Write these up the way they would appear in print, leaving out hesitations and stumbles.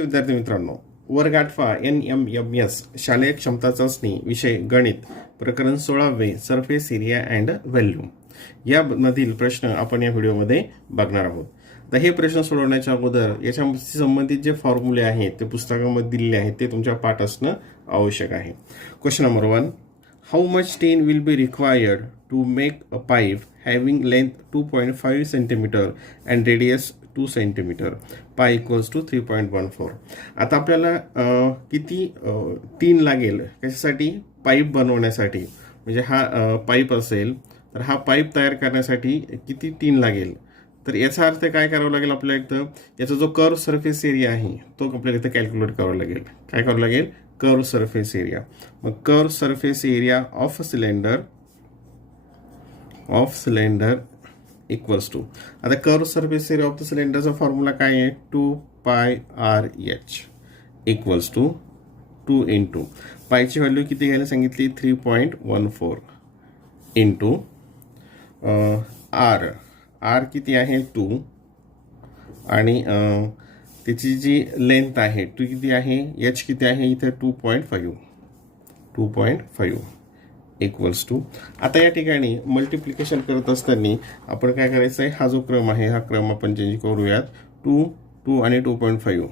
विद्यार्थी मित्रांनो, वर्ग 8 NMMS शालेय क्षमता चाचणी विषय गणित प्रकरण 16 सरफेस एरिया अँड व्हॉल्यूम यामधील प्रश्न आपण या व्हिडिओमध्ये बघणार आहोत. तर हे प्रश्न सोडवण्याच्या अगोदर याच्या संबंधित जे फॉर्म्युले आहेत ते पुस्तकामध्ये दिलेले आहेत ते तुमच्या पाठ असणं आवश्यक आहे. Question number 1, how much tin will be required to make a pipe having length 2.5 centimetre and radius 2 centimetre pi equals to 3.14. आता आपल्याला किती टीन लागेल कशासाठी? पाईप बनवण्यासाठी. म्हणजे हा पाईप असेल तर हा पाईप तयार करण्यासाठी किती टीन लागेल? तर याचा अर्थ काय करावं लागेल आपल्याला? इथं याचा जो कर्व सरफेस एरिया आहे तो आपल्याला इथं कॅल्क्युलेट करावा लागेल. काय करावं लागेल? Curve surface area. मग curve surface area of cylinder equals to, आता curve surface area of the सिलेंडरचा फॉर्म्युला काय आहे? 2πRH इक्वल्स टू 2 इंटू पायची व्हॅल्यू किती घ्यायला सांगितली? 3.14 इंटू आर किती आहे? 2 आणि त्याची जी लेंथ आहे टू किती आहे? एच किती आहे? इथे 2.5 इक्वल्स टू. आता या ठिकाणी मल्टिप्लिकेशन करत असताना आपण काय करायचं आहे? हा जो क्रम आहे हा क्रम आपण चेंज करूयात. 2 आणि 2.5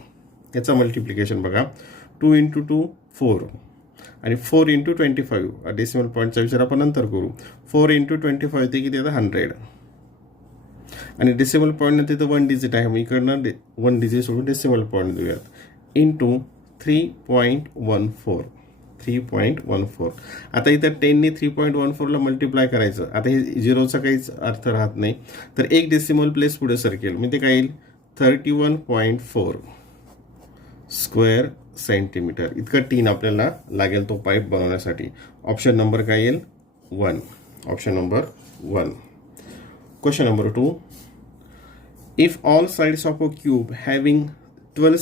याचा मल्टिप्लिकेशन बघा. 2 इंटू 2 4 आणि 4 इंटू 25 डेसिमल पॉईंटचा विचार आपण नंतर करू. 4 इंटू 25 ते किती येतं? 100 आणि डेसिमल पॉईंट तिथं 1 डिजिट आहे. मग इकडनं 1 डिजिट सोडून डेसिमल पॉईंट देऊयात. इंटू 3.14. आता इथं 10 ने 3.14ला मल्टिप्लाय करायचं. आता हे झिरोचा काहीच अर्थ राहत नाही. तर एक डेसिमल प्लेस पुढे सरकेल म्हणजे ते काय येईल? 31.4 स्क्वेअर सेंटीमीटर इतकं टीन आपल्याला लागेल तो पाईप बनवण्यासाठी. ऑप्शन नंबर काय येईल? 1. Option number 1. Question number 2, if all sides of a cube having 12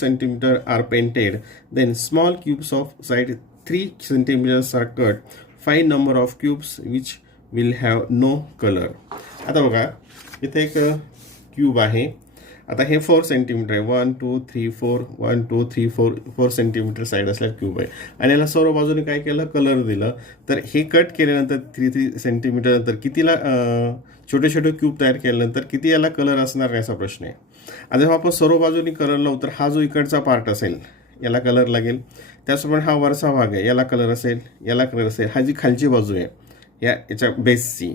centimeter are painted, then small cubes of side 3 centimeters are cut. Find number of cubes which will have no color. आता बघा इथे एक cube आहे. आता हे 4 centimetre आहे. 1 2 3 4 1 2 3 4 centimetre side असलेला cube आहे आणि याला सर्व बाजूने काय केलं? कलर दिलं. तर हे कट केल्यानंतर 3 सेंटीमीटर नंतर कितीला छोटे छोटे क्यूब तयार केल्यानंतर किती याला कलर असणार असा प्रश्न आहे. आता जेव्हा आपण सर्व बाजूनी कलर लावू तर हा जो इकडचा पार्ट असेल याला कलर लागेल. त्याचप्रमाणे हा वरचा भाग आहे याला कलर असेल, याला कलर असेल. हा जी खालची बाजू आहे याच्या बेसची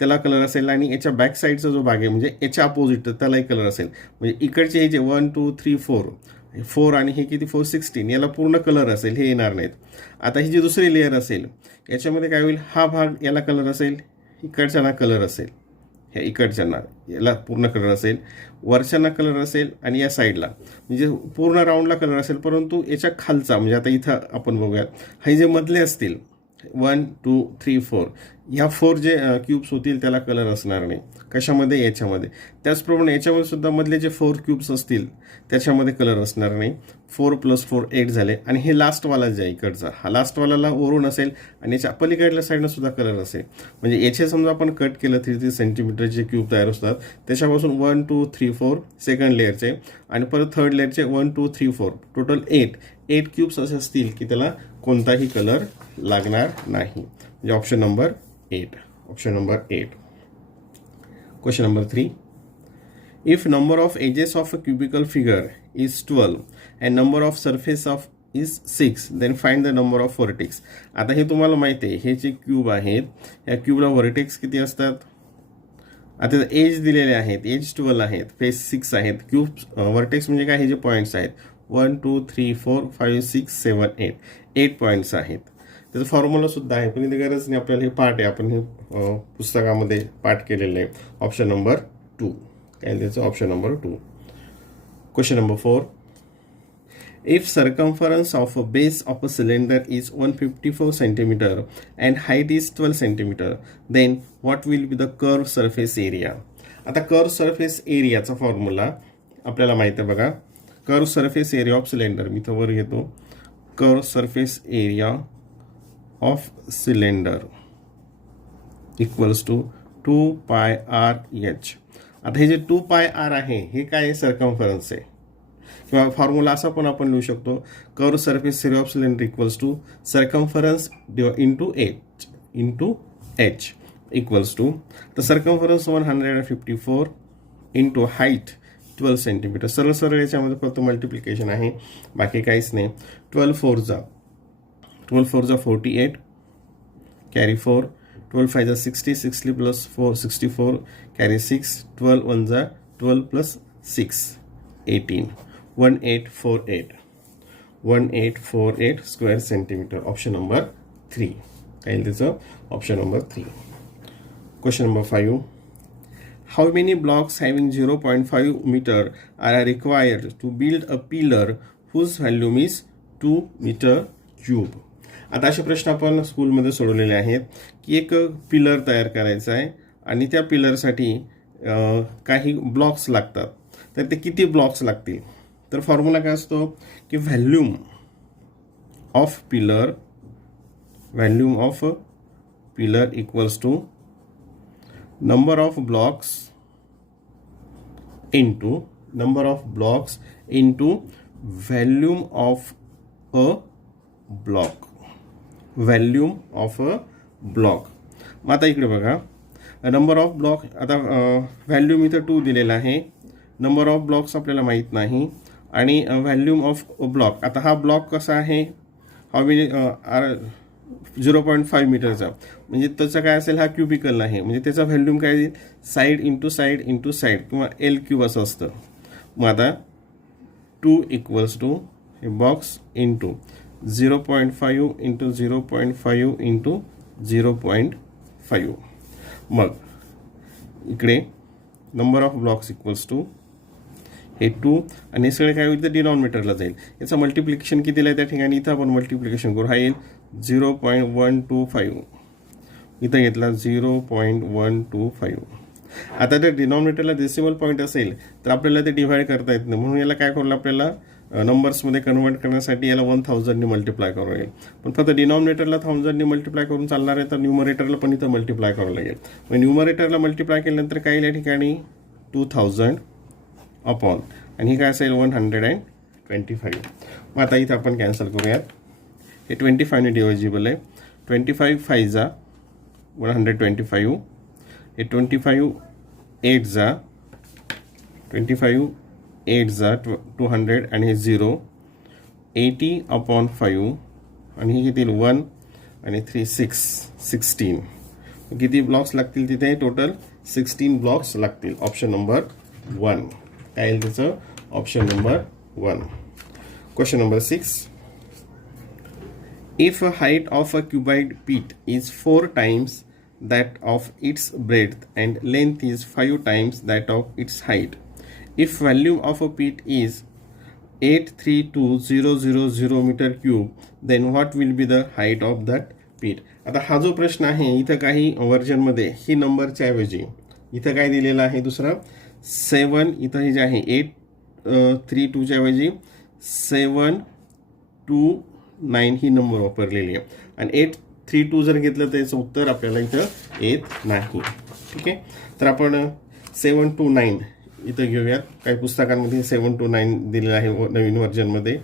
त्याला कलर असेल आणि याच्या बॅक साईडचा जो भाग आहे म्हणजे याच्या अपोजिट त्यालाही कलर असेल. म्हणजे इकडचे हे जे 1 2 3 4 आणि हे किती 4 16 याला पूर्ण कलर असेल, हे येणार नाहीत. आता ही जी दुसरी लेअर असेल याच्यामध्ये काय होईल? हा भाग याला कलर असेल, इकडच्यांना कलर असेल, ह्या इकडच्यांना याला पूर्ण कलर असेल, वरच्यांना कलर असेल आणि या साईडला म्हणजे पूर्ण राऊंडला कलर असेल. परंतु याच्या खालचा म्हणजे आता इथं आपण बघूयात हे जे मधले असतील 1 2 3 4 ह्या 4 जे क्यूब्स होतील त्याला कलर असणार नाही. कशामध्ये? याच्यामध्ये. त्याचप्रमाणे याच्यामध्ये सुद्धा मधले जे 4 क्यूब्स असतील त्याच्यामध्ये कलर असणार नाही. 4 + 4 8 झाले आणि हे लास्टवाला जे आहे इकडचा हा लास्टवाल्याला वरून असेल आणि याच्या पलीकडल्या साईडनं सुद्धा कलर असेल. म्हणजे याचे समजा आपण कट केलं 3 सेंटीमीटरचे क्यूब तयार असतात त्याच्यापासून 1 2 3 4 सेकंड लेअरचे आणि परत थर्ड लेअरचे 1 2 3 4 टोटल 8 क्यूब्स असे असतील की त्याला कोणताही कलर लागणार नाही. म्हणजे option number 8. Option number 8. Question number 3, if number of edges of a cubical figure is 12 and number of surface of is 6 then find the number of vertex. आता हे तुम्हाला माहिती आहे हे जे क्यूब आहेत या क्यूबला व्हर्टेक्स किती असतात? आता एज दिलेले आहेत, एज 12 आहेत, फेस 6 आहेत. क्यूब व्हर्टेक्स म्हणजे काय? हे जे पॉईंट्स आहेत 1 2 3 4 5 6 7 8 पॉईंट्स आहेत. त्याचं फॉर्म्युला सुद्धा आहे पण इथे गरज नाही आपल्याला. हे पार्ट आहे आपण हे पुस्तकामध्ये पाठ केलेलं आहे. ऑप्शन नंबर 2 काय त्याचं? Option number 2. Question number 4, if circumference of a base of a cylinder is 154 centimetre and height is 12 centimetre then what will be the curve surface area. आता कर्व सरफेस एरियाचा फॉर्म्युला आपल्याला माहिती आहे बघा. Curve surface area of cylinder मी इथं वर घेतो. Curve surface area of cylinder equals to 2πRH. आता हे जे 2πR आहे हे काय? सर्कम्फरन्स आहे. किंवा फॉर्म्युला असा पण आपण लिहू शकतो, curve surface area of cylinder equals to circumference into H equals to, तर सर्कम्फरन्स 154 इंटू हाईट 12 सेंटीमीटर. सरळ सरळ याच्यामध्ये फक्त मल्टिप्लिकेशन आहे, बाकी काहीच नाही. 12 4 जा 48 कॅरी 4, 12 5 जा 60, 60 प्लस 4 64 कॅरी 6, 12 1 जा 12 plus 6 18, 1848 square centimetre. Option number 3 काय त्याचं, option number 3. Question number 5. How many blocks having 0.5 meter are required to build a pillar whose volume is 2 meter cube? आता असे प्रश्न आपण स्कूलमध्ये सोडवलेले आहेत की एक पिलर तयार करायचा आहे आणि त्या पिलरसाठी काही ब्लॉक्स लागतात, तर ते किती ब्लॉक्स लागतील. तर फॉर्म्युला काय असतो की volume of pillar equals to number of blocks into volume of a block. मग आता इकडे बघा, नंबर ऑफ ब्लॉक, आता व्हॅल्यूम इथं 2 दिलेला आहे, नंबर ऑफ ब्लॉक्स आपल्याला माहीत नाही, आणि व्हॅल्यूम ऑफ ब्लॉक, आता हा ब्लॉक कसा आहे, हा 0.5 मीटरचा, म्हणजे त्याचा काय असेल, हा क्युबिकल आहे, म्हणजे त्याचा व्हॅल्यूम काय येईल, साईड इंटू साईड किंवा एल क्यूब असं असतं. मग आता 2 इक्वल्स टू हे बॉक्स इंटू 0.5 इंटू 0.5 इंटू 0.5. मग इकडे number of blocks equals to हे 2, आणि सगळे काय होईल तर डिनॉमिनेटरला जाईल. याचं मल्टिप्लिकेशन कितीला आहे त्या ठिकाणी, इथं आपण मल्टिप्लिकेशन करू, हा येईल 0.125, इथं घेतला 0.125. आता जर डिनॉमिनेटरला डेसिमल पॉईंट असेल तर आपल्याला ते डिव्हाइड करता येत नाही, म्हणून याला काय करू, आपल्याला नंबर्समध्ये कन्वर्ट करण्यासाठी याला 1000ने मल्टिप्लाय करावं लागेल. पण फक्त डिनॉमिनेटरला 1000ने मल्टिप्लाय करून चालणार आहे, तर न्यूमरेटरला पण इथं मल्टिप्लाय करावं लागेल. मग न्यूमरेटरला मल्टिप्लाय केल्यानंतर काय येईल या ठिकाणी 2000 अपॉन, आणि हे काय असेल 125. मग आता इथं आपण कॅन्सल करूयात, हे 25ने डिवायजिबल आहे, 25 5 जा 125, हे 25 8 जा 200, आणि हे 0 80 अपॉन 5, आणि हे किती 1 आणि 3 16. किती ब्लॉक्स लागतील तिथे, टोटल 16 ब्लॉक्स लागतील. ऑप्शन नंबर 1 काय येईल त्याचं, option number 1. Question number 6. If a height of a cuboid pit is 4 times that of its breadth and length is 5 times that of its height, if volume of a pit is 832000 meter cube, then what will be the height of that pit? आता हा जो प्रश्न आहे, इथं काही व्हर्जनमध्ये ही नंबरच्या ऐवजी इथं काय दिलेलं आहे, दुसरा 7, इथं हे जे आहे 832च्या ऐवजी 729 ही नंबर वापरलेली आहे, आणि 832 जर घेतलं तर याचं उत्तर आपल्याला इथं येत नाही. ठीक आहे, तर आपण 729 इथं घेऊयात. काही पुस्तकांमध्ये 729 दिलेलं आहे नवीन व्हर्जनमध्ये,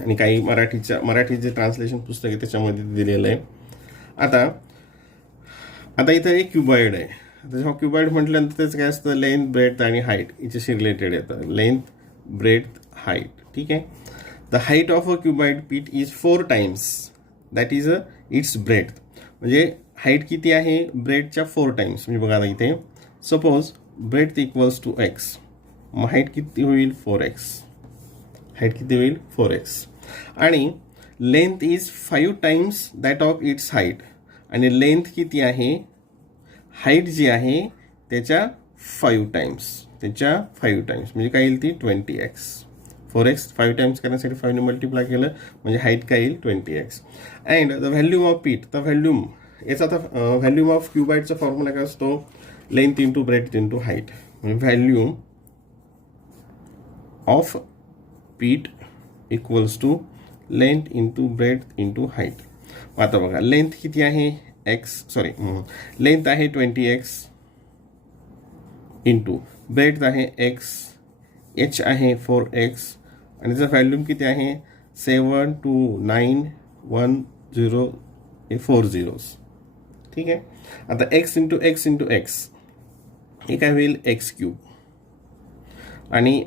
आणि काही मराठीचे ट्रान्सलेशन पुस्तक आहे त्याच्यामध्ये दिलेलं आहे. आता इथं एक क्युबॉइड आहे. जेव्हा क्युबॉइड म्हटल्यानंतर त्याचं काय असतं, लेंथ ब्रेथ आणि हाईट याच्याशी रिलेटेड येतं, लेंथ ब्रेथ हाईट. ठीक आहे, the height of a cuboid pit is 4 times that is its breadth, म्हणजे हाईट किती आहे, ब्रेथच्या 4 टाइम्स. म्हणजे बघा इथे suppose breadth equals to x, मग हाईट किती होईल 4x, हाईट किती होईल 4x, आणि length is 5 times that of its height, आणि लेंथ किती आहे, हाईट जी आहे त्याच्या 5 टाइम्स, म्हणजे काय येईल ती 20x. 4x 5 टाइम्स करण्यासाठी 5ने मल्टिप्लाय केलं म्हणजे हाईट काय येईल 20x. And the volume of pit, the volume याचा आता व्हॅल्यूम ऑफ क्युबाइडचा फॉर्म्युला काय असतो, length into breadth into height, म्हणजे volume of pit equals to length into breadth into height. आता बघा लेंथ किती आहे लेंथ आहे 20x इंटू ब्रेथ आहे x एच आहे 4x आणि त्याचा व्हॅल्यूम किती आहे 72910 हे 4 zeros. ठीक आहे. आता x into x into x हे काय होईल एक्स क्यूब आणि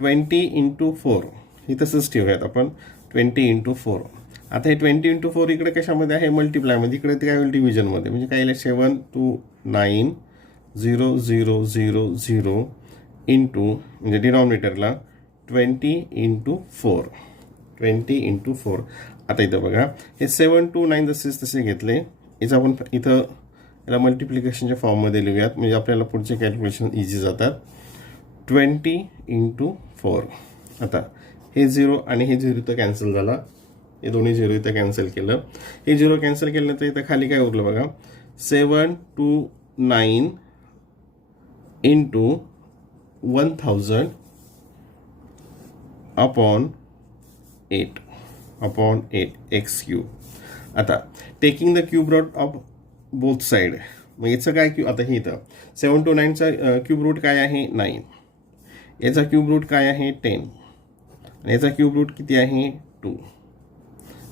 20 इंटू 4 हे तसंच ठेवूयात आपण 20 इंटू 4. आता हे 20 इंटू 4 इकडे कशामध्ये आहे मल्टिप्लायमध्ये, इकडे ते काय होईल डिव्हिजनमध्ये, म्हणजे काय येईल 7290000 इंटू म्हणजे डिनॉमिनेटरला 20 इंटू 4 20 इंटू 4. आता इथं बघा हे 729 तसे घेतले, याचं आपण इथं याला मल्टिप्लिकेशनच्या फॉर्ममध्ये लिहूयात म्हणजे आपल्याला पुढचे कॅल्क्युलेशन इझी जातात. 20 इंटू 4. आता हे 0 आणि हे 0 इथं कॅन्सल झाला, हे दोन्ही 0 इथं कॅन्सल केलं. हे 0 कॅन्सल केल्यानंतर इथं खाली काय उरलं बघा 729 इंटू 1000 अपॉन 8 एक्स क्यूब. आता taking the cube root of both side, मग याचं काय क्यू आता हे इथं 729चा क्यूब रूट काय आहे 9, याचा क्यूब रूट काय आहे 10 आणि याचा क्यूब रूट किती आहे 2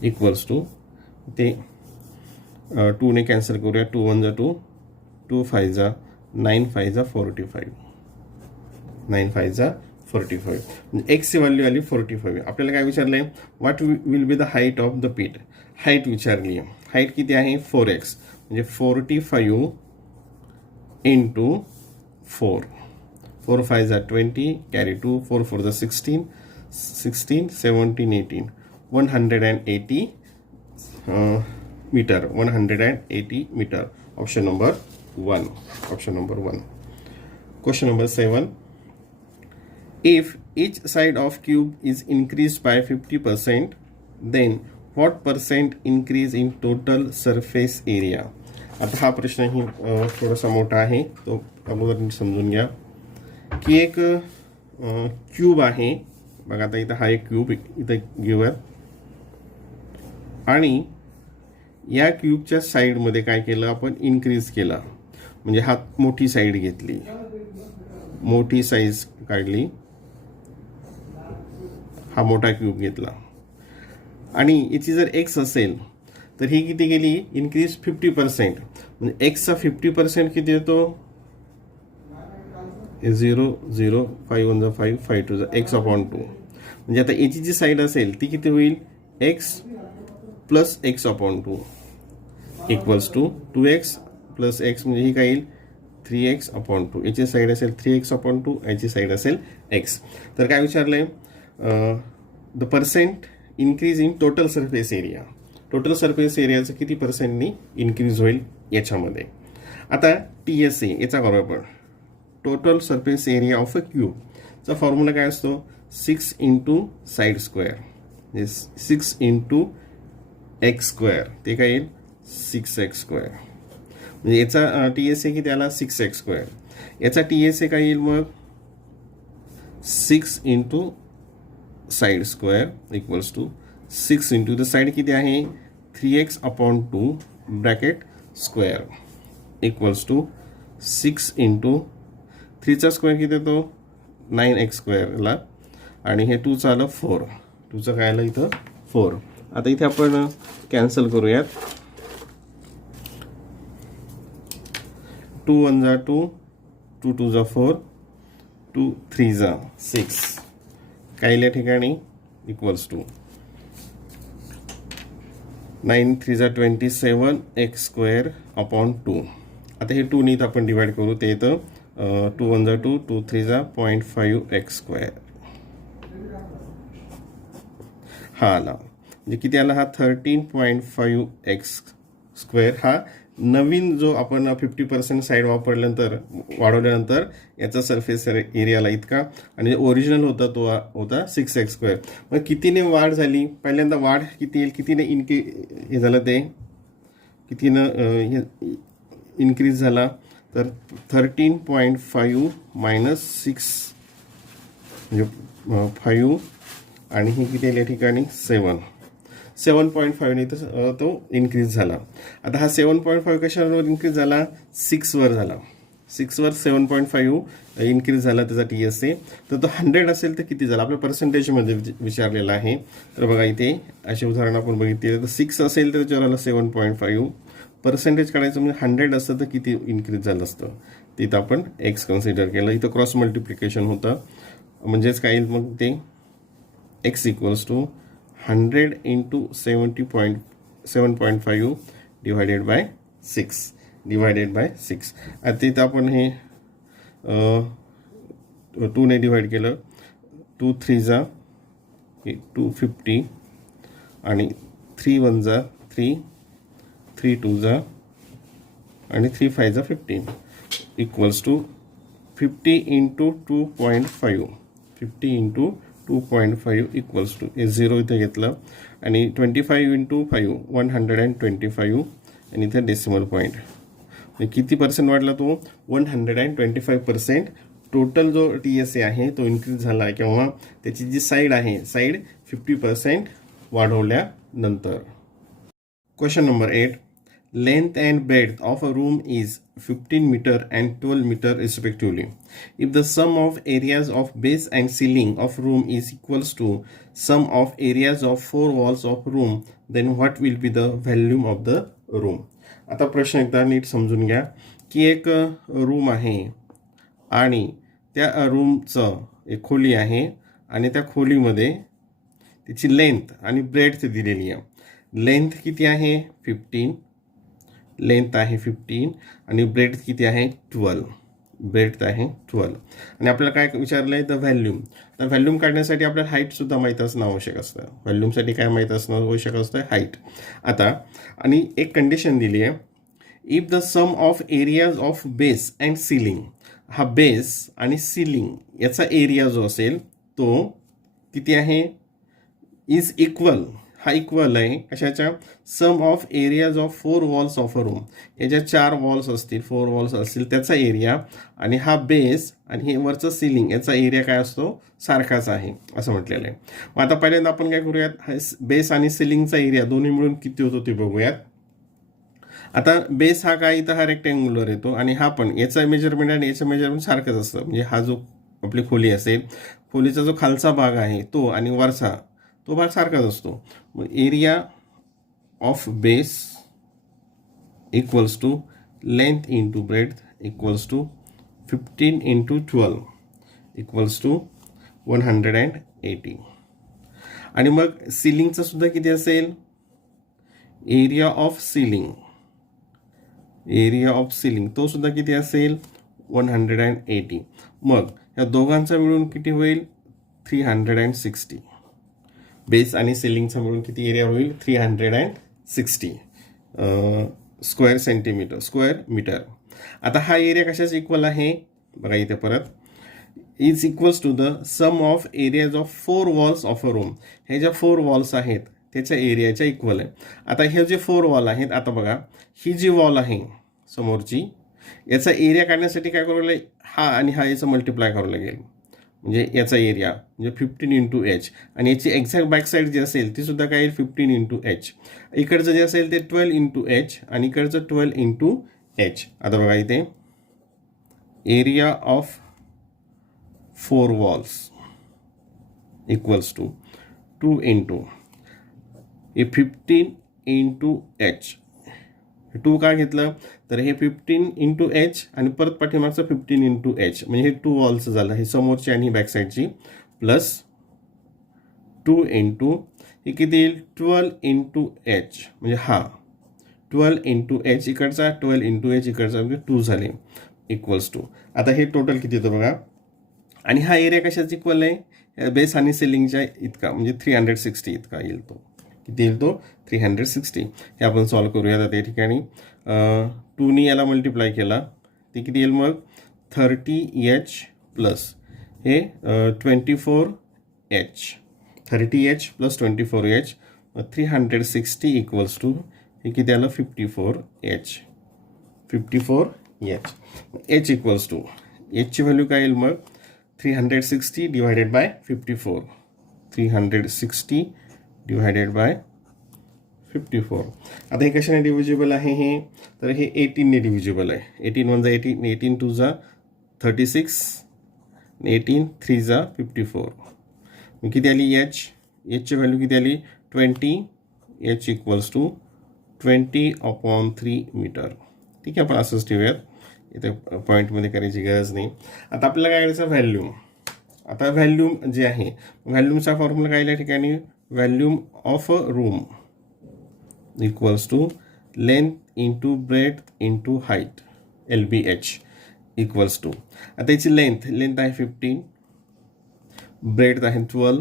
इक्वल्स टू ते 2 ने कॅन्सल करूया 2 1 जा 2 2 5 जा 9 5 जा 45 9 5 जा 45 म्हणजे एक्सची व्हॅल्यू आली 45. आपल्याला काय विचारलं आहे what will be the height of the पीट, हाईट विचारली आहे. हाईट किती आहे 4x म्हणजे 45 इंटू 4 4 5 जा 20 कॅरी 2 4 4 जा 16 17 18 180 metre 180 metre. Option number 1. Question number 7. If each side of cube is increased by 50%, then what percent increase in total surface area? आता हा प्रश्नही थोडासा मोठा आहे, तो अगोदर समजून घ्या की एक क्यूब आहे बघा. आता इथं हा एक क्यूब इथं घेऊयात आणि या क्यूबच्या साईडमध्ये काय केलं आपण इन्क्रीज केला, म्हणजे हा मोठी साईड घेतली, मोठी साईज काढली, हा मोठा क्यूब घेतला आणि याची जर एक्स असेल तर ही किती गेली इन्क्रीज 50%, म्हणजे एक्सचा 50% किती येतो 0 0 5 1 जा 5 5 2 जा एक्स अपॉन 2. म्हणजे आता याची जी साईड असेल ती किती होईल x plus x upon 2 equals to 2x plus x म्हणजे ही काय येईल 3x अपॉन 2. याची साईड असेल 3x अपॉन 2, याची साईड असेल x. तर काय विचारलंय the percent increase in total surface area, total surface एरियाचं किती पर्सेंटनी इन्क्रीज होईल याच्यामध्ये. आता TSA याचा करूया आपण, total surface area of a क्यूबचा फॉर्म्युला काय असतो 6 इंटू साईड स्क्वेअर म्हणजे 6 इंटू एक्स स्क्वेअर, ते काय येईल 6x स्क्वेअर. म्हणजे याचा TSA किती आला 6x स्क्वेअर. याचा TSA काय येईल मग 6 into side square equals to 6 into the side किती आहे 3x upon 2 bracket square equals to 6 into 3चा स्क्वेअर किती येतो 9x स्क्वेअरला आणि हे 2चं आलं 4, 2चं काय आलं इथं 4. आता इथे आपण कॅन्सल करूयात 2 1 जा 2 2 2 जा 4 2 3 जा 6 काय या ठिकाणी इक्वल्स टू 9 3 जा 27 एक्स स्क्वेअर अपॉन 2. आता हे 2 नीत आपण डिवाइड करू, ते येतं 2 1 जा 2 2 3 जा 0.5 एक्स स्क्वेअर. हा आला म्हणजे किती आला हा 13.5 एक्स स्क्वेअर. हा नवीन जो आपण 50% साईड वाढवल्यानंतर याचा सरफेस एरियाला इतका आणि ओरिजिनल होता तो होता 6x स्क्वेअर. मग कितीने वाढ झाली, पहिल्यांदा वाढ किती येईल, कितीने हे झालं ते कितीनं इन्क्रीज झाला तर 13.5 मायनस 6 म्हणजे 5 आणि हे किती येईल या ठिकाणी 7.5 ने तो इन्क्रीज झाला. आता हा 7.5 कशावर इन्क्रीज झाला 6 वर झाला. 6वर 7.5 इन्क्रीज झाला त्याचा TSA. तर तो 100 असेल तर किती झाला, आपल्या पर्सेंटेजमध्ये विचारलेला आहे. तर बघा इथे असे उदाहरण आपण बघितले. तर 6 असेल तर त्याच्यावर आलं 7.5. पर्सेंटेज काढायचं म्हणजे 100 असतं तर किती इन्क्रीज झालं असतं, तिथं आपण एक्स कन्सिडर केलं. इथं क्रॉस मल्टिप्लिकेशन होतं, म्हणजेच काय येईल मग ते x equals to 100 into 7.5 divided by 6 divided by 6. आता तिथं आपण हे 2ने डिवाइड केलं. 2 3 जा 250 आणि 3 1 जा 3 3 2 जा आणि 3 5 जा 15 equals to 50 into 2.5. 50 into 2.5 equals to हे 0 इथे घेतलं आणि 25 इंटू 5 125 आणि इथे डेसिमल पॉईंट. किती पर्सेंट वाढला तो, 125%. टोटल जो TSA आहे तो इन्क्रीज झाला आहे किंवा त्याची जी साईड आहे साईड 50% वाढवल्यानंतर. Question number 8. Length and breadth of a room is 15 meter and 12 meter respectively. If the sum of areas of base and ceiling of room is equals to sum of areas of 4 walls of room, then what will be the volume of the room? आता प्रश्न एकदा नीट समजून घ्या की एक room आहे आणि त्या रूमचं एक खोली आहे आणि त्या खोलीमध्ये तिची लेंथ आणि ब्रेडथ दिलेली आहे. लेंथ किती आहे 15, लेंथ आहे 15 आणि ब्रेडथ किती आहे 12, ब्रेडथ आहे 12. आणि आपल्याला काय विचारलं आहे, द व्हॅल्यूम. तर व्हॅल्यूम काढण्यासाठी आपल्याला हाईटसुद्धा माहीत असणं आवश्यक असतं. व्हॅल्यूमसाठी काय माहीत असणं आवश्यक असतं, हाईट. आता आणि एक कंडिशन दिली आहे, if the sum of areas of base and ceiling. हा बेस आणि सिलिंग याचा एरिया जो असेल तो किती आहे, इज इक्वल. हा इक्वल आहे कशाच्या, sum of areas of 4 walls of a room. याच्या 4 वॉल्स असतील, 4 वॉल्स असतील त्याचा एरिया आणि हा बेस आणि हे वरचं सिलिंग याचा एरिया काय असतो, सारखाच आहे असं म्हटलेलं आहे. मग आता पहिल्यांदा आपण काय करूयात, बेस आणि सिलिंगचा एरिया दोन्ही मिळून किती होतो ते बघूयात. आता बेस हा काय, इथं हा रेक्टँग्युलर येतो आणि हा पण, याचा मेजरमेंट आणि याचं मेजरमेंट सारखंच असतं. म्हणजे हा जो आपली खोली असेल, खोलीचा जो खालचा भाग आहे तो आणि वरचा तो भाग सारखाच असतो. मग area of base equals to length into breadth equals to 15 into 12 equals to 180. आणि मग सिलिंगचं सुद्धा किती असेल, area of ceiling, area of ceiling तो सुद्धा किती असेल 180. मग या दोघांचा मिळून किती होईल 360. बेस आणि सिलिंगचा मिळून किती एरिया होईल 360 स्क्वेअर सेंटीमीटर, स्क्वेअर मीटर. आता हा एरिया कशाचा इक्वल आहे बघा इथे परत, is equals to the sum of areas of 4 walls of a room. हे ज्या 4 वॉल्स आहेत त्याच्या एरियाच्या इक्वल आहे. आता हे जे 4 वॉल आहेत, आता बघा ही जी वॉल आहे समोरची, याचा एरिया काढण्यासाठी काय करावं लागेल, हा आणि हा याचं मल्टिप्लाय करावं लागेल. म्हणजे याचा एरिया म्हणजे 15 इंटू एच आणि याची एक्झॅक्ट बॅक साईड जी असेल ती सुद्धा काय येईल 15 इंटू एच. इकडचं जे असेल ते 12 इंटू एच आणि इकडचं 12 इंटू एच. आता बघा इथे area of 4 walls equals to 2 into 15 into H. 2 का घेतलं तर हे 15 इंटू एच आणि परत पाठीमागचं 15 इंटू एच, म्हणजे हे 2 वॉल्स झालं, हे समोरची आणि बॅक साईडची, प्लस 2 इंटू हे किती येईल 12 इंटू एच, म्हणजे हा 12 इंटू एच इकडचा, 12 इंटू एच इकडचा, म्हणजे 2 झाले इक्वल्स टू. आता हे टोटल किती येतं बघा. आणि हा एरिया कशाचा इक्वल आहे, बेस आणि सिलिंगच्या इतका, म्हणजे 360 इतका येईल. तो किती येईल तो 360. हे आपण सॉल्व करूया. आता त्या ठिकाणी 2ने याला मल्टिप्लाय केला ते किती येईल मग 30H प्लस हे 24H, 30H plus 24H, 360 equals to हे किती आलं 54H, 54H. H equals to एचची व्हॅल्यू काय येईल मग 360 डिवायडेड बाय 54, 360 डिवायडेड बाय 54. आता हे कशाने डिव्हिजिबल आहे हे, तर हे 18ने डिव्हिजिबल आहे. 18 1 18, 18 2 36, 18 3 54. मग किती आली एचची व्हॅल्यू किती आली 20. H equals to 20/3 metre. ठीक आहे, आपण असंच ठेवूयात, इथे पॉईंटमध्ये करायची गरज नाही. आता आपल्याला काय करायचं व्हॅल्यूम. आता व्हॅल्यूम जे आहे, व्हॅल्यूमचा फॉर्म्युला काय या ठिकाणी, volume of a room equals to length into breadth into height LBH equals to. आता याची लेंथ आहे 15, ब्रेथ आहे 12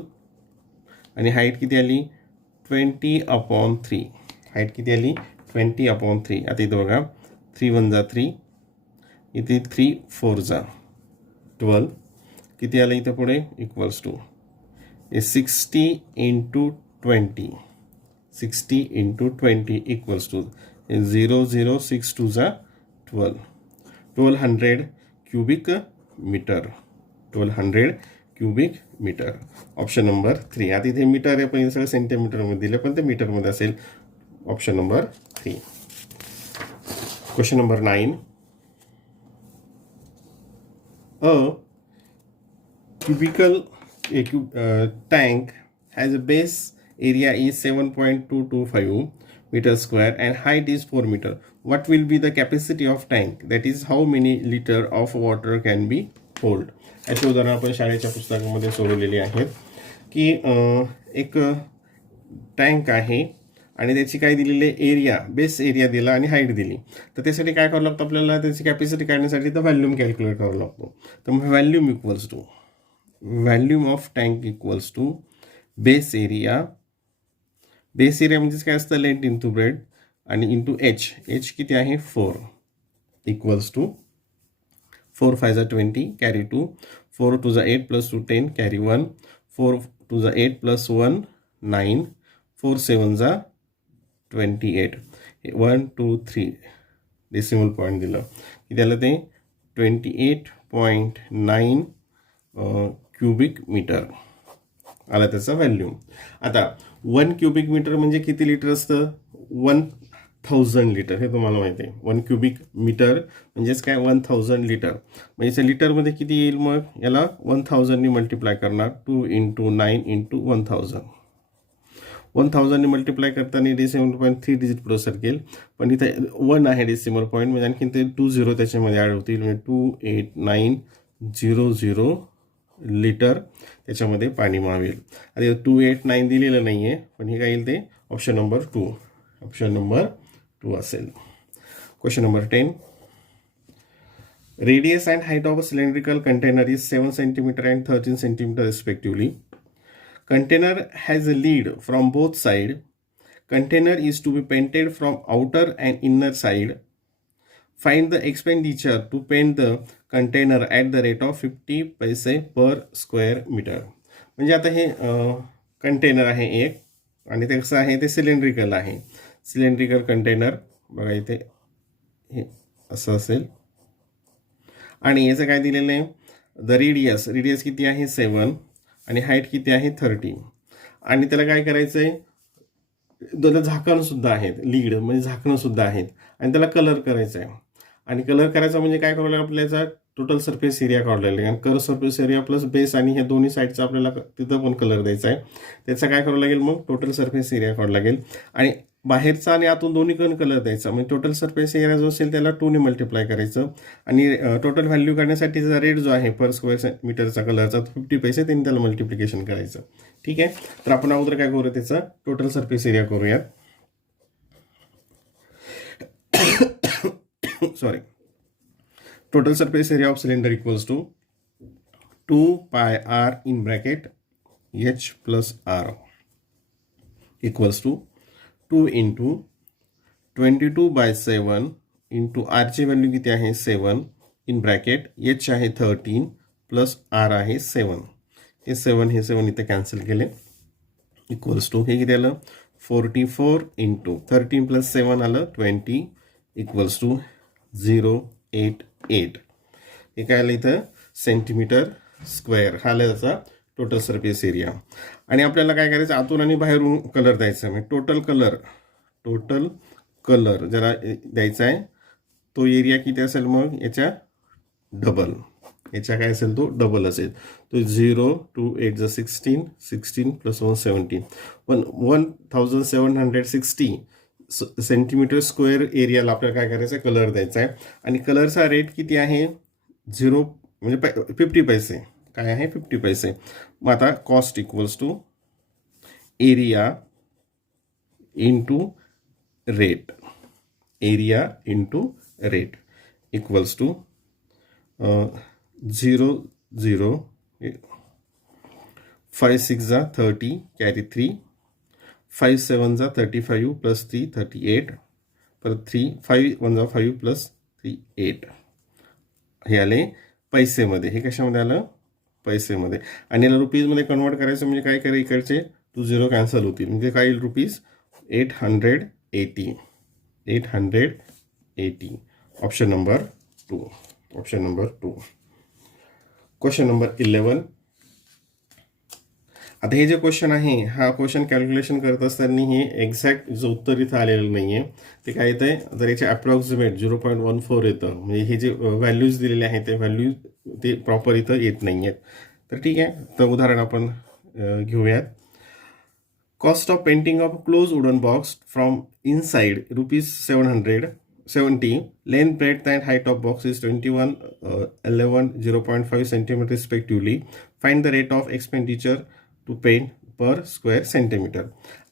आणि हाईट किती आली 20/3. हाईट किती आली 20/3. आता इथं बघा 3 1 3, इथे 3 4 12, किती आलं इथं पुढे equals to 60 × 20. 60 × 20 equals to 0062 12. 1200 cubic metre. 1200 cubic metre. Option number 3. आता इथे मीटर आहे पण हे सगळं सेंटीमीटरमध्ये दिलं, पण ते मीटरमध्ये असेल. Option number 3. Question number 9. A cubical tank has a base area is 7.225 meter square and height is 4 meter. What will be the capacity of tank? That is how many liter of water can be hold. अशी उदाहरणं आपण शाळेच्या पुस्तकामध्ये सोडवलेली आहेत की एक tank आहे आणि त्याची काय दिलेली एरिया, बेस एरिया दिला आणि हाईट दिली. तर त्यासाठी काय करावं लागतं आपल्याला, त्याची कॅपॅसिटी काढण्यासाठी तर व्हॅल्यूम कॅल्क्युलेट करावं लागतो. तर मग volume equals to volume of tank equals to base area. Base area म्हणजेच काय असतं, लेंथ इंटू ब्रेड आणि इंटू एच किती आहे 4 equals to 4 5 20 carry 2, 4 2 8 + 2 10 carry 1, 4 2 8 + 1 9, 4 7 28. 1 2 3 decimal point दिलं की त्याला ते 28.9 क्यूबिक मीटर आला त्याचा व्हॅल्यूम. आता 1 क्यूबिक मीटर म्हणजे किती लिटर असतं, 1000 लिटर. हे तुम्हाला माहिती आहे. 1 क्यूबिक मीटर म्हणजेच काय 1000 लिटर. म्हणजे लिटरमध्ये किती येईल, मग याला 1000ने मल्टिप्लाय करणार. 2 × 9 × 1000. 1000ने मल्टिप्लाय करताना डेसिमल पॉईंट 3 डिजिट पुढे सरकेल, पण इथे 1 आहे डेसिमल पॉईंट म्हणजे आणखी ते 2 0 त्याच्यामध्ये ॲड होतील. म्हणजे 289000 लिटर त्याच्यामध्ये पाणी मावेल. आता 289 दिलेलं नाही आहे, पण हे काय येईल ते ऑप्शन नंबर 2. ऑप्शन नंबर 2 असेल. Question number 10. Radius and height of a cylindrical container is 7 cm and 13 cm respectively. Container has a lid from both sides. Container is to be painted from outer and inner side. Find the expenditure to paint the container at the rate of 50 पैसे per square meter. म्हणजे आता हे container आहे एक आणि ते कसं आहे, ते सिलेंड्रिकल आहे. सिलेंड्रिकल कंटेनर बघा इथे हे असं असेल आणि याचं काय दिलेलं आहे, द रेडियस किती आहे 7 आणि हाईट किती आहे 13. आणि त्याला काय करायचं आहे, त्याला झाकणसुद्धा आहेत, लीड म्हणजे झाकणंसुद्धा आहेत आणि त्याला कलर करायचं आहे. आणि कलर करायचा म्हणजे काय करावं लागेल, आपल्याचा टोटल सरफेस एरिया काढला लागेल. आणि curve surface area plus base आणि हे दोन्ही साईडचा आपल्याला तिथं पण कलर द्यायचा आहे. त्याचा काय करावं लागेल, मग टोटल सरफेस एरिया काढावं लागेल आणि बाहेरचा आणि आतून दोन्हीकडून कलर द्यायचा. म्हणजे टोटल सरफेस एरिया जो असेल त्याला 2ने मल्टिप्लाय करायचं आणि टोटल व्हॅल्यू काढण्यासाठी त्याचा रेट जो आहे पर स्क्वेअर मीटरचा कलरचा 50 पैसे त्यांनी त्याला मल्टिप्लिकेशन करायचं. ठीक आहे, तर आपण अगोदर काय करूया, त्याचा टोटल सरफेस एरिया करूयात. Sorry, total surface area of cylinder equals to 2πr in bracket h plus r equals to 2 × 22/7 into Archi value किती आहे 7 इन ब्रॅकेट एच आहे 13 प्लस आर आहे 7. हे 7 इथे कॅन्सल केले इक्वल्स टू हे किती आलं 44 × 13 + 7 आलं 20 इक्वल्स टू 088. हे काय आलं इथं सेंटीमीटर स्क्वेअर. हा आला त्याचा टोटल सरफेस एरिया. आणि आपल्याला काय करायचं, आतून आणि बाहेरून कलर द्यायचा. म्हणजे टोटल कलर ज्याला द्यायचा आहे तो एरिया किती असेल मग याच्या डबल, याच्या काय असेल तो डबल असेल. तो 0 2 8 16 16 प्लस 1 17 पण 1760 सेंटीमीटर स्क्वेअर एरियाला आपल्याला काय करायचं आहे कलर द्यायचा आहे. आणि कलरचा रेट किती आहे 0 म्हणजे 50 पैसे. काय आहे 50 पैसे. मग आता cost equals to area into rate, area into rate equals to 0 0 5 6 जा 30 कॅरी 3 5 7 जा 35 प्लस 3 38 परत 3 5 1 जा 5 प्लस 3 8 हे आले पैसेमध्ये. हे कशामध्ये आलं पैसेमध्ये. आणि याला रुपीजमध्ये कन्वर्ट करायचं म्हणजे काय करा इकडचे 2 0 कॅन्सल होतील म्हणजे काय येईल rupees 880. 880 option number 2. Option number 2. Question number 11. आता हे जे क्वेश्चन आहे हा क्वेश्चन कॅल्क्युलेशन करत असताना हे एक्झॅक्ट जो उत्तर इथं आलेलं नाही आहे ते काय येतं आहे तर याचे अप्रॉक्सिमेट 0.14 येतं. म्हणजे हे जे व्हॅल्यूज दिलेले आहेत ते व्हॅल्यू ते प्रॉपर इथं येत नाही आहेत. तर ठीक आहे, तर उदाहरण आपण घेऊयात. Cost of painting of close wooden box from inside ₹770. Length, breadth and height of box is 21, 11, 0.5 centimeter respectively. Find the rate of expenditure to paint per square centimeter.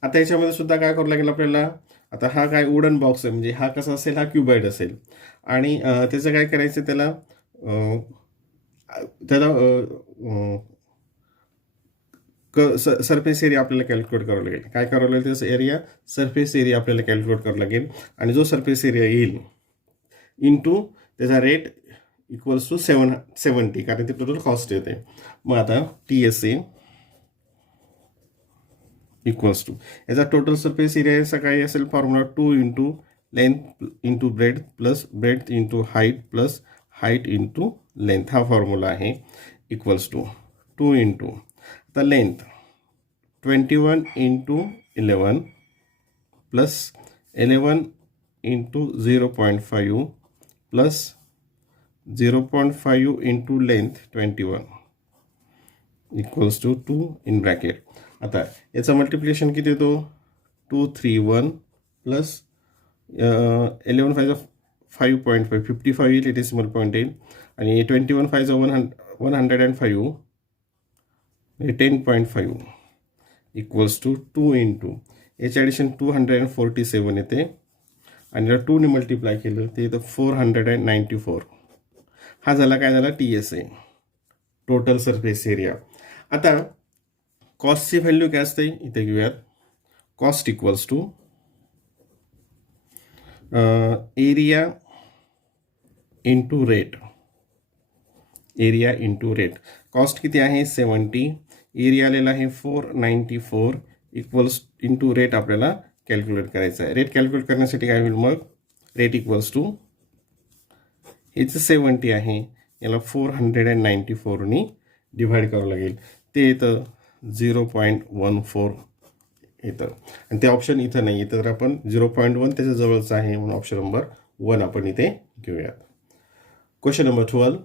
आता याच्यामध्ये सुद्धा काय करावं लागेल आपल्याला. आता हा काय वुडन बॉक्स आहे म्हणजे हा कसा असेल हा क्युबाईड असेल आणि त्याचं काय करायचं त्याला सरफेस एरिया आपल्याला कॅल्क्युलेट करावं लागेल. काय करावं लागेल त्याचं एरिया सरफेस एरिया आपल्याला कॅल्क्युलेट करावं लागेल आणि जो सरफेस एरिया येईल इंटू त्याचा रेट इक्वल्स टू 770 कारण ते टोटल कॉस्ट येते. मग आता TSA इक्वल्स टू याचा टोटल सरफेस एरिया याचा काय असेल formula 2 into length into bread plus bread into height plus height into length हा फॉर्म्युला आहे इक्वल्स टू 2 इंटू आता length 21 into 11 plus 11 into 0.5 plus 0.5 into length 21 equals to 2 in bracket. आता याचा multiplication किती येतो 231 प्लस 11 फायचा 5.5 55 येईल हे डेसिमल पॉईंट येईल आणि 21 फायचा 105 हे 10.5 इक्वल्स टू 2 इंटू याचे ॲडिशन 247 येते आणि जर 2ने मल्टिप्लाय केलं ते येतं 494. हा झाला काय झाला TSA टोटल सरफेस एरिया. आता कॉस्टची व्हॅल्यू काय असते इथे घेऊयात. Cost equals to area into rate, area into rate. Cost किती आहे 70, एरिया आलेला आहे 494 इक्वल्स इंटू रेट आपल्याला कॅल्क्युलेट करायचं आहे. रेट कॅल्क्युलेट करण्यासाठी काय होईल मग रेट इक्वल्स टू हेच 70 आहे याला 494ने डिव्हाइड करावं लागेल ते येतं 0.14 येतं आणि ते ऑप्शन इथं नाही येतं तर आपण 0.1 त्याच्या जवळचं आहे म्हणून ऑप्शन नंबर 1 आपण इथे घेऊयात. Question number 12.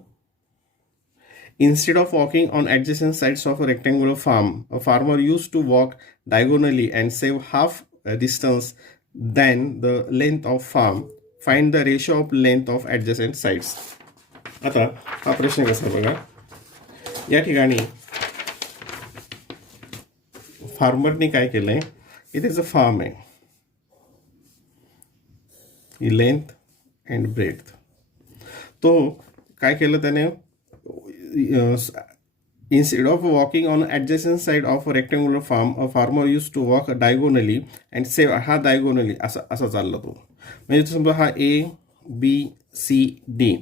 Instead of walking on adjacent sides of a rectangular farm, a farmer used to walk diagonally and save half a distance than the length of farm. Find the ratio of length of adjacent sides. आता हा प्रश्न कसा बघा. या ठिकाणी फार्मरने काय केलंय हे त्याचं फार्म आहे ही लेंथ अँड ब्रेथ. तो काय केलं त्याने instead of walking on adjacent side of a rectangular farm, a farmer used to walk diagonally and save. हा diagonally असा चालला तो म्हणजे समजा हा ABCD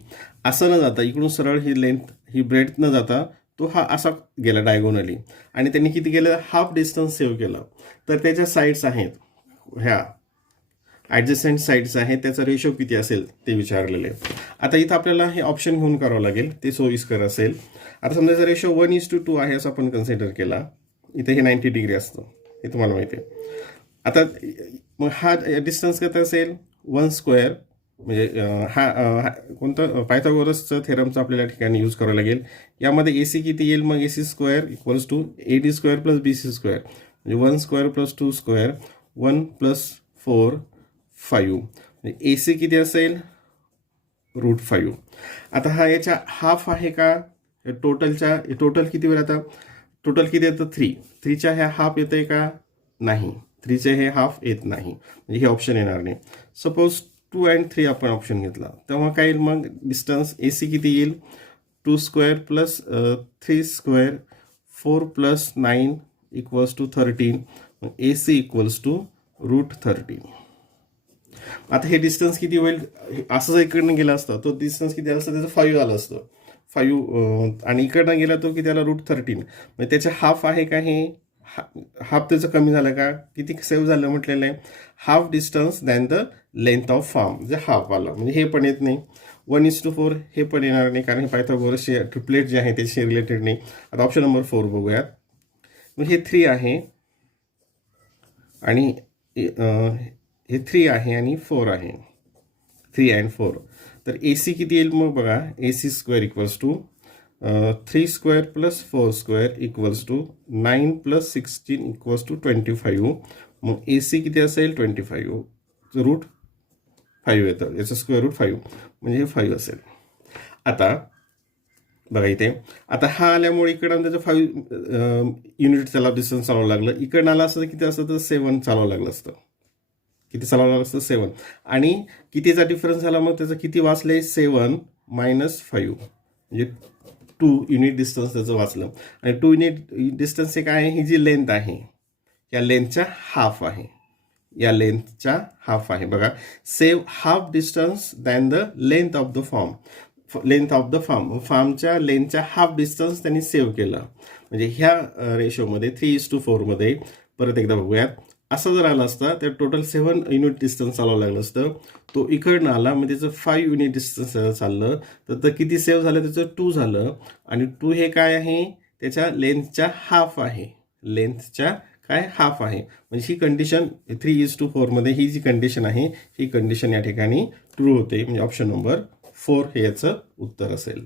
असं न जाता इकडून सरळ ही लेंथ ही ब्रेथ न जाता तो हा असा गेला डायगोनली आणि त्यांनी किती केलं हाफ डिस्टन्स सेव्ह केलं. तर त्याच्या साईड्स आहेत ह्या ॲडजस्टंट साईड्स आहेत त्याचा रेशो किती असेल ते विचारलेले. आता इथं आपल्याला हे ऑप्शन घेऊन करावं लागेल ते सोयीस्कर असेल. आता समजा जर रेशो 1:2 आहे असं आपण कन्सिडर केला इथे हे 90 डिग्री असतं हे तुम्हाला माहिती आहे. आता मग हा डिस्टन्स किती असेल 1 स्क्वेअर, म्हणजे कोणतं पायथागोरसचं थेरमचं आपल्याला ठिकाणी यूज करावं लागेल. यामध्ये ए सी किती येईल मग AC square equals to AD square plus BC square, म्हणजे 1 स्क्वेअर प्लस 2 स्क्वेअर 1 प्लस 4 5, म्हणजे AC किती असेल √5. आता हा याच्या हाफ आहे का टोटल किती वेळ, आता टोटल किती येतं 3च्या ह्या हाफ येतंय का नाही, 3चे हे हाफ येत नाही, म्हणजे हे ऑप्शन येणार नाही. सपोज 2 आणि 3 आपण ऑप्शन घेतला तेव्हा काय येईल मग डिस्टन्स AC किती येईल 2 square plus 3 square 4 plus 9 equals to 13, मग AC इक्वल्स टू √13. आता हे डिस्टन्स किती होईल, असं जर इकडनं गेला असतं तो डिस्टन्स किती आलं असतं त्याचं 5 आलं असतं 5, आणि इकडनं गेला तो किती आला √13, म्हणजे त्याचे हाफ आहे का, हे हाफ त्याचं कमी झालं का, किती सेव्ह झालं म्हटलेलं आहे half distance than the length of farm, जे हाफ आलं, म्हणजे हे पण येत नाही. 1:4 हे पण येणार नाही कारण हे पायथागोरसचे ट्रिपलेट जे आहे त्याच्याशी रिलेटेड नाही. आता ऑप्शन नंबर 4 बघूयात. मग हे 3 आहे आणि हे 3 आहे आणि 4 आहे, 3 and 4. तर AC किती येईल मग बघा, AC square equals to 3 square plus 4 square equals to 9 plus 16 equals to 25. मग AC किती असेल 25, √5 येतं, याचं स्क्वेअर रूट 5, म्हणजे हे 5 असेल. आता बघा इथे, आता हा आल्यामुळे इकडं त्याचं 5 युनिट त्याला डिस्टन्स चालवावं लागलं. इकडं आला असतं किती असतं तर 7 चालवावं लागलं असतं. किती चालवावं लागलं असतं 7, आणि कितीचा डिफरन्स झाला मग त्याचं किती वाचले 7 - 5, म्हणजे 2 युनिट डिस्टन्स त्याचं वाचलं. आणि 2 युनिट डिस्टन्स हे काय आहे, ही जी लेंथ आहे या लेंथच्या हाफ आहे, या लेंथच्या हाफ आहे. बघा save half distance than the length of the फार्मच्या लेंथच्या हाफ डिस्टन्स त्यांनी सेव्ह केलं. म्हणजे ह्या रेशोमध्ये 3:4 मध्ये परत एकदा बघूयात. असं जर आलं असतं तर टोटल 7 युनिट डिस्टन्स चालवावं लागलं असतं. तो इकडनं आला मग त्याचं 5 युनिट डिस्टन्स चाललं तर किती सेव्ह झालं त्याचं 2 झालं. आणि 2 हे काय आहे त्याच्या लेंथच्या हाफ आहे, लेंथच्या काय हाफ आहे. म्हणजे ही कंडिशन 3:4 मध्ये ही जी कंडिशन आहे ही कंडिशन या ठिकाणी ट्रू होते. म्हणजे ऑप्शन नंबर 4 हे याचं उत्तर असेल.